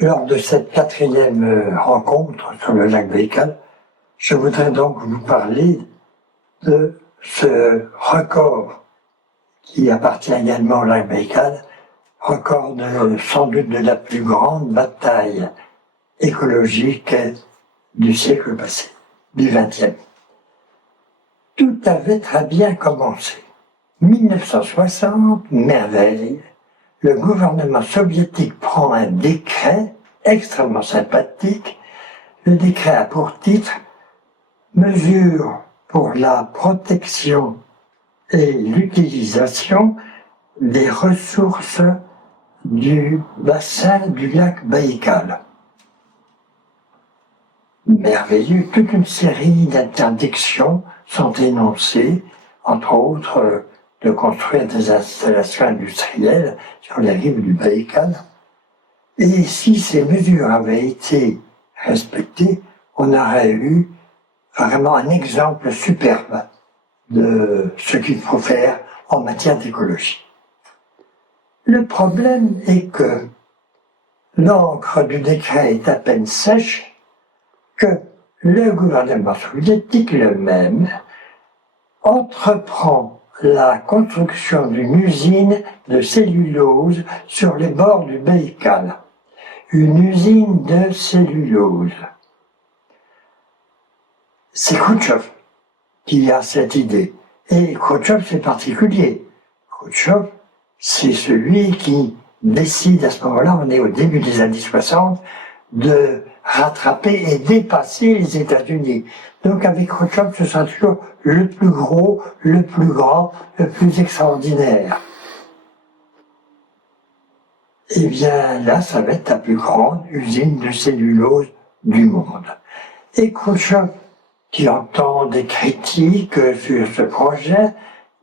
Lors de cette quatrième rencontre sur le lac Baïkal, je voudrais donc vous parler de ce record qui appartient également au lac Baïkal, record sans doute de la plus grande bataille écologique du siècle passé, du XXe. Tout avait très bien commencé. 1960, merveille, le gouvernement soviétique prend un décret extrêmement sympathique. Le décret a pour titre « Mesures pour la protection et l'utilisation des ressources du bassin du lac Baïkal ». Merveilleux, toute une série d'interdictions sont énoncées, entre autres de construire des installations industrielles sur les rives du Baïkal. Et si ces mesures avaient été respectées, on aurait eu vraiment un exemple superbe de ce qu'il faut faire en matière d'écologie. Le problème est que l'encre du décret est à peine sèche que le gouvernement soviétique le même entreprend la construction d'une usine de cellulose sur les bords du Baïkal. Une usine de cellulose. C'est Khrouchtchev qui a cette idée. Et Khrouchtchev, c'est particulier. Khrouchtchev, c'est celui qui décide à ce moment-là, on est au début des années 60, de rattraper et dépasser les États-Unis. Donc avec Khrouchtchev, ce sera toujours le plus gros, le plus grand, le plus extraordinaire. Eh bien là, ça va être la plus grande usine de cellulose du monde. Et Khrouchtchev, qui entend des critiques sur ce projet,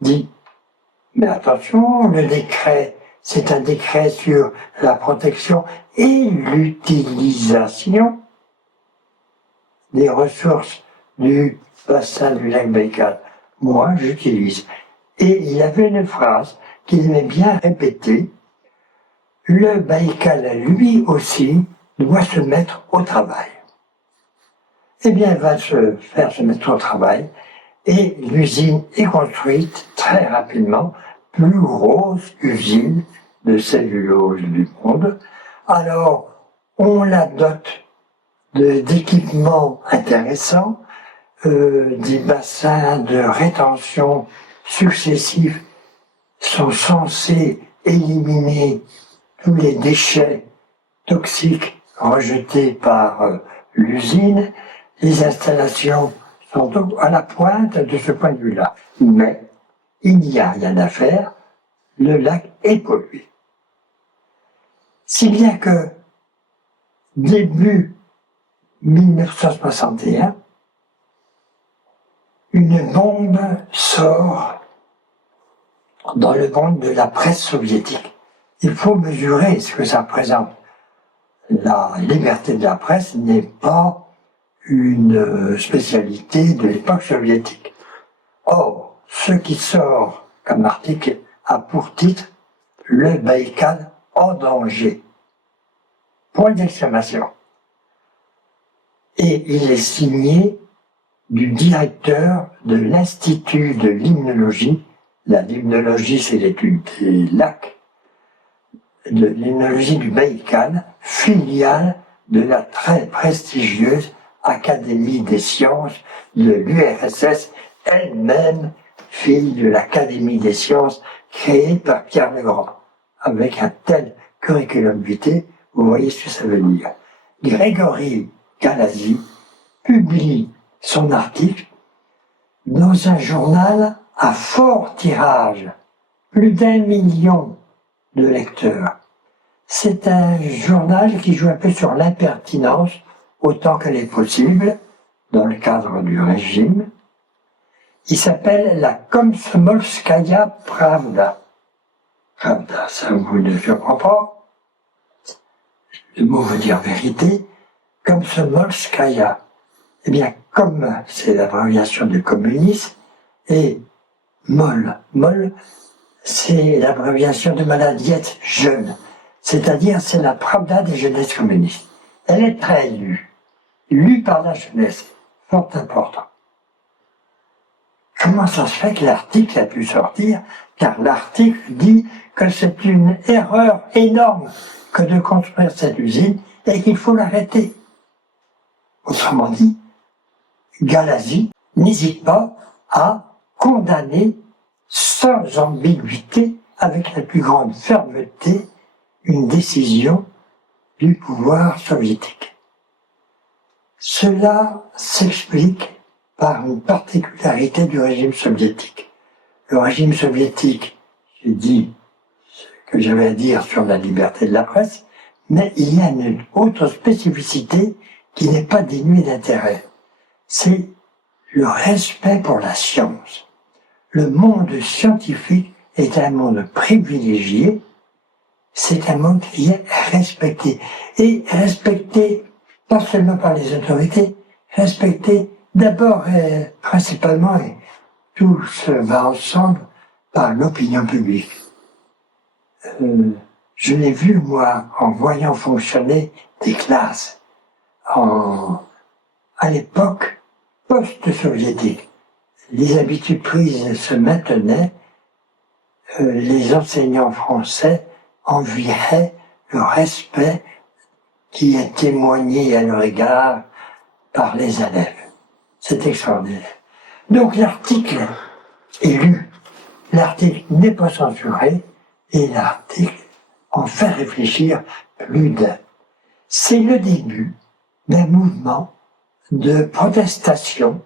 dit « Mais attention, le décret, c'est un décret sur la protection et l'utilisation des ressources du bassin du lac Baïkal. Moi, j'utilise. » Et il avait une phrase qu'il aimait bien répéter. Le Baïkal, lui aussi, doit se mettre au travail. Eh bien, il va se mettre au travail et l'usine est construite très rapidement, plus grosse usine de cellulose du monde. Alors, on la dote d'équipements intéressants, des bassins de rétention successifs sont censés éliminer tous les déchets toxiques rejetés par l'usine. Les installations sont donc à la pointe de ce point de vue-là. Mais il n'y a rien à faire, le lac est pollué. Si bien que début 1961, une bombe sort dans le monde de la presse soviétique. Il faut mesurer ce que ça représente. La liberté de la presse n'est pas une spécialité de l'époque soviétique. Or, ce qui sort comme article a pour titre « Le Baïkal en danger ». Point d'exclamation. Et il est signé du directeur de l'Institut de limnologie. La limnologie, c'est l'étude des lacs. De l'limnologie du Baïkal, filiale de la très prestigieuse Académie des sciences de l'URSS, elle-même fille de l'Académie des sciences créée par Pierre le Grand. Avec un tel curriculum vitae, vous voyez ce que ça veut dire. Grégory Galazi publie son article dans un journal à fort tirage, plus d'1 million de lecteurs. C'est un journal qui joue un peu sur l'impertinence autant qu'elle est possible dans le cadre du régime. Il s'appelle la Komsomolskaya Pravda. Pravda, ça vous ne surprend pas. Le mot veut dire vérité. Komsomolskaya. Eh bien, comme c'est l'abréviation de communisme, et mol, c'est l'abréviation de maladiette jeune. C'est-à-dire, c'est la Pravda des jeunesses communistes. Elle est très lue par la jeunesse, fort important. Comment ça se fait que l'article a pu sortir? Car l'article dit que c'est une erreur énorme que de construire cette usine et qu'il faut l'arrêter. Autrement dit, Galazi n'hésite pas à condamner sans ambiguïté, avec la plus grande fermeté, une décision du pouvoir soviétique. Cela s'explique par une particularité du régime soviétique. Le régime soviétique, j'ai dit ce que j'avais à dire sur la liberté de la presse, mais il y a une autre spécificité qui n'est pas dénuée d'intérêt. C'est le respect pour la science. Le monde scientifique est un monde privilégié, c'est un monde qui est respecté. Et respecté pas seulement par les autorités, respecté d'abord et principalement, et tout se va ensemble, par l'opinion publique. Je l'ai vu, moi, en voyant fonctionner des classes à l'époque post-soviétique. Les habitudes prises se maintenaient, les enseignants français enviaient le respect qui est témoigné à leur égard par les élèves. C'est extraordinaire. Donc l'article est lu, l'article n'est pas censuré, et l'article en fait réfléchir plus d'un. C'est le début d'un mouvement de protestation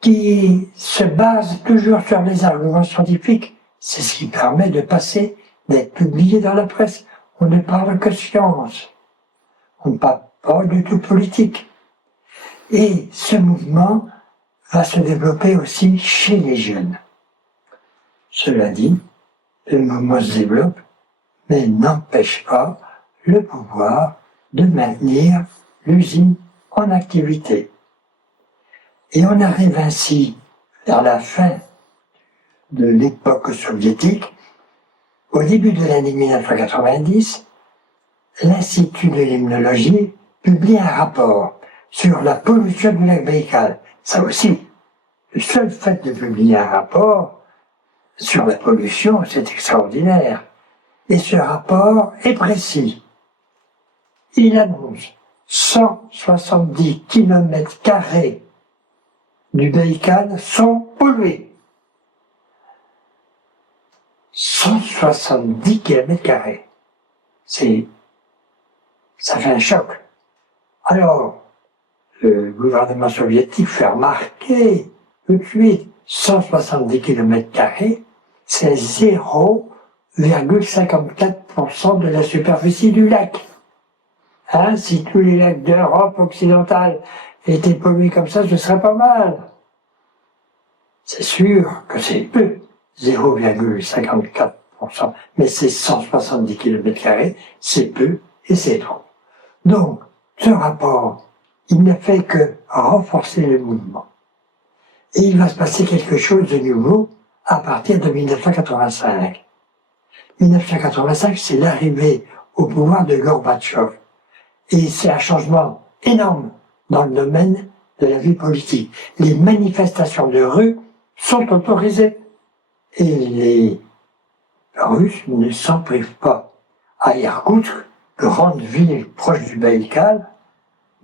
qui se base toujours sur les arguments scientifiques. C'est ce qui permet de passer, d'être publié dans la presse. On ne parle que science. On ne parle pas du tout politique. Et ce mouvement va se développer aussi chez les jeunes. Cela dit, le mouvement se développe, mais n'empêche pas le pouvoir de maintenir l'usine en activité. Et on arrive ainsi vers la fin de l'époque soviétique. Au début de l'année 1990, l'Institut de limnologie publie un rapport sur la pollution du lac Baïkal. Ça aussi, le seul fait de publier un rapport sur la pollution, c'est extraordinaire. Et ce rapport est précis. Il annonce 170 km² du Baïkal sont pollués. 170 km². Ça fait un choc. Alors, le gouvernement soviétique fait remarquer tout de suite 170 km², c'est 0,54% de la superficie du lac. Hein, si tous les lacs d'Europe occidentale étaient pollués comme ça, ce serait pas mal. C'est sûr que c'est peu, 0,54%, mais c'est 170 km², c'est peu et c'est trop. Donc, ce rapport, il ne fait que renforcer le mouvement. Et il va se passer quelque chose de nouveau à partir de 1985. 1985, c'est l'arrivée au pouvoir de Gorbatchev. Et c'est un changement énorme dans le domaine de la vie politique. Les manifestations de rue sont autorisées. Et les Russes ne s'en privent pas. À Irkoutsk, grande ville proche du Baïkal,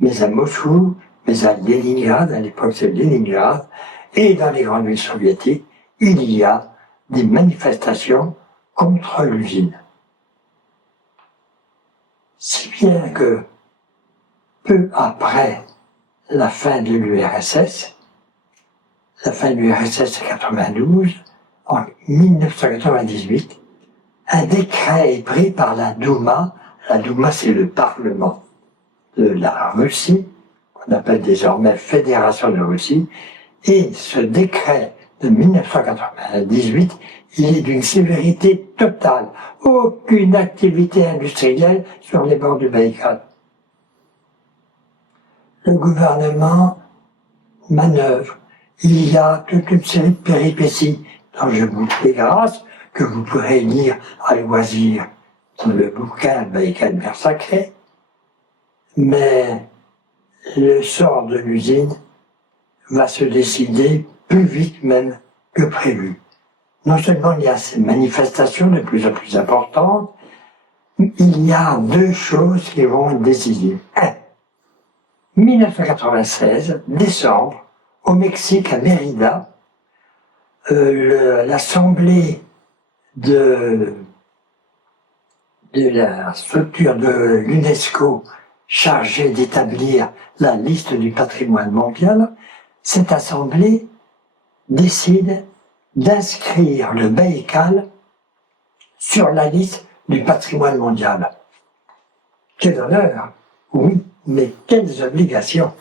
mais à Moscou, mais à Leningrad, à l'époque c'est Leningrad, et dans les grandes villes soviétiques, il y a des manifestations contre l'usine. Si bien que, peu après la fin de l'URSS, la fin de l'URSS c'est 92, en 1998, un décret est pris par la Douma. La Douma, c'est le Parlement de la Russie, qu'on appelle désormais Fédération de Russie, et ce décret de 1998, il est d'une sévérité totale. Aucune activité industrielle sur les bords du Baïkal. Le gouvernement manœuvre. Il y a toute une série de péripéties dont je vous fais grâce, que vous pourrez lire à loisir dans le bouquin Baïkal Mer Sacré, mais le sort de l'usine va se décider plus vite même que prévu. Non seulement il y a ces manifestations de plus en plus importantes, il y a deux choses qui vont être décisives. 1996, décembre, au Mexique, à Mérida, l'Assemblée de la structure de l'UNESCO chargée d'établir la liste du patrimoine mondial, cette assemblée décide d'inscrire le Baïkal sur la liste du patrimoine mondial. Quel honneur, oui, mais quelles obligations.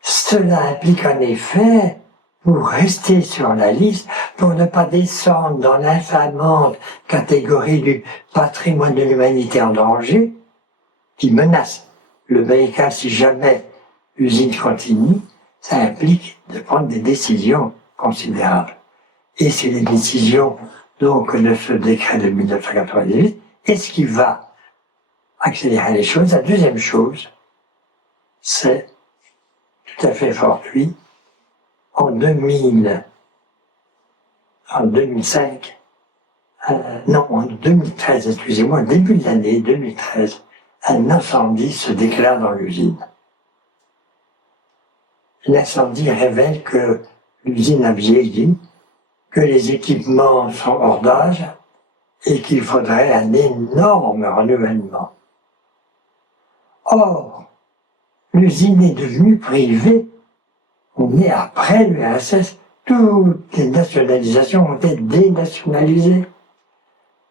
Cela implique en effet, pour rester sur la liste, pour ne pas descendre dans l'infamante catégorie du patrimoine de l'humanité en danger, qui menace le Baïkal si jamais l'usine continue, ça implique de prendre des décisions considérables. Et c'est les décisions donc de ce décret de 1998. Et ce qui va accélérer les choses, la deuxième chose, c'est tout à fait fortuit. En 2005, en 2013, excusez-moi, début de l'année 2013, un incendie se déclare dans l'usine. L'incendie révèle que l'usine a vieilli, que les équipements sont hors d'âge et qu'il faudrait un énorme renouvellement. Or, l'usine est devenue privée. On est après l'URSS, toutes les nationalisations ont été dénationalisées.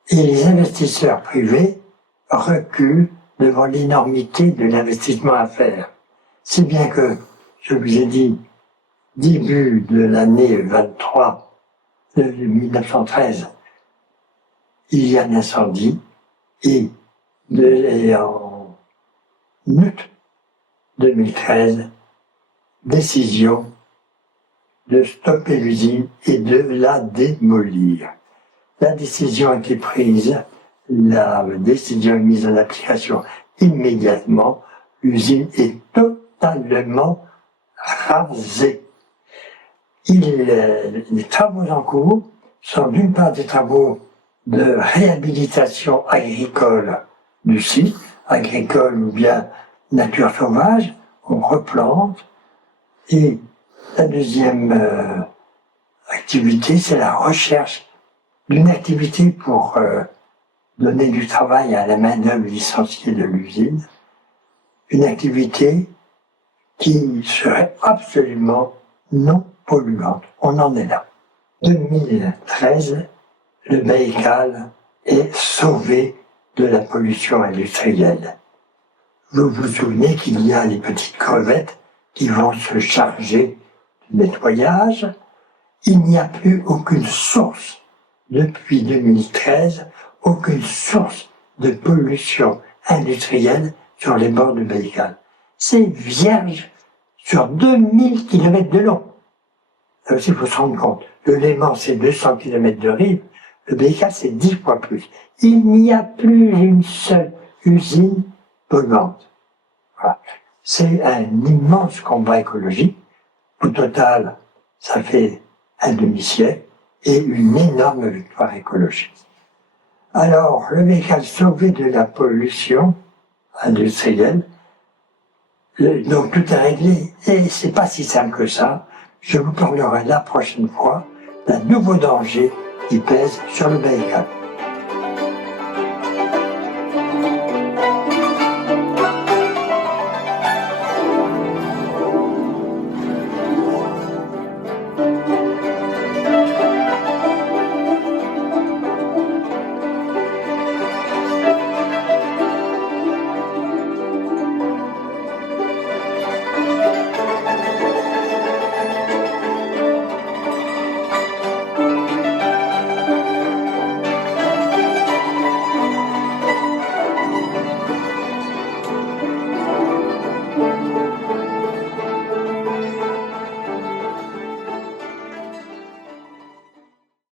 Et les investisseurs privés reculent devant l'énormité de l'investissement à faire. Si bien que, je vous ai dit, début de l'année 23, de 1913, il y a un incendie et en août 2013, décision de stopper l'usine et de la démolir. La décision a été prise, la décision est mise en application immédiatement, l'usine est totalement rasée. Les travaux en cours sont d'une part des travaux de réhabilitation agricole du site, agricole ou bien nature sauvage, on replante. Et la deuxième activité, c'est la recherche d'une activité pour donner du travail à la main-d'œuvre licenciée de l'usine, une activité qui serait absolument non polluante. On en est là. 2013, le Baïkal est sauvé de la pollution industrielle. Vous vous souvenez qu'il y a les petites crevettes qui vont se charger du nettoyage. Il n'y a plus aucune source, depuis 2013, aucune source de pollution industrielle sur les bords du Baïkal. C'est vierge sur 2000 km de long. Ça aussi, il faut se rendre compte. Le Léman, c'est 200 km de rive. Le Baïkal, c'est 10 fois plus. Il n'y a plus une seule usine polluante. Voilà. C'est un immense combat écologique. Au total, ça fait un demi-siècle et une énorme victoire écologique. Alors, le Baïkal sauvé de la pollution industrielle, donc tout est réglé. Et c'est pas si simple que ça. Je vous parlerai la prochaine fois d'un nouveau danger qui pèse sur le Baïkal.